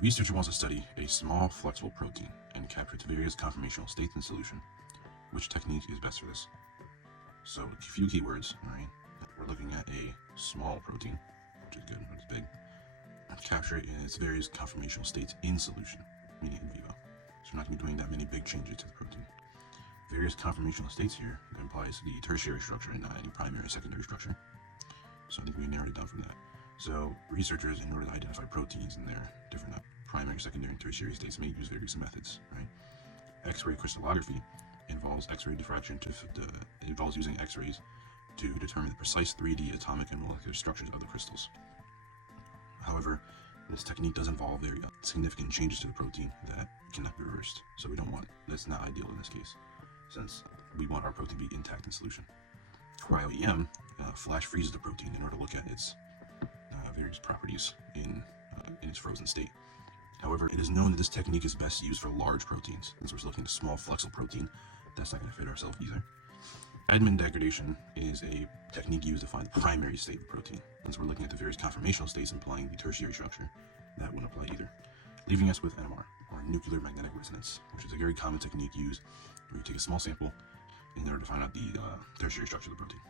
researcher wants to study a small flexible protein and capture its various conformational states in solution. Which technique is best for this? So a few keywords, right? We're looking at a small protein, which is good, but it's big. Capture it in its various conformational states in solution, meaning in vivo. So we're not going to be doing that many big changes to the protein. Various conformational states here, that implies the tertiary structure and not any primary or secondary structure. So I think we narrowed it down from that. So researchers, in order to identify proteins in their different primary, secondary, and tertiary states, may use various methods, right? X-ray crystallography involves X-ray diffraction. It involves using X-rays to determine the precise 3D atomic and molecular structures of the crystals. However, this technique does involve very significant changes to the protein that cannot be reversed. So that's not ideal in this case, since we want our protein to be intact in solution. Cryo-EM flash freezes the protein in order to look at its various properties in its frozen state. However, it is known that this technique is best used for large proteins. Since we're looking at a small flexible protein, that's not going to fit ourselves either. Edmond degradation is a technique used to find the primary state of the protein. Since we're looking at the various conformational states implying the tertiary structure, that wouldn't apply either. Leaving us with NMR, or nuclear magnetic resonance, which is a very common technique used where you take a small sample in order to find out the tertiary structure of the protein.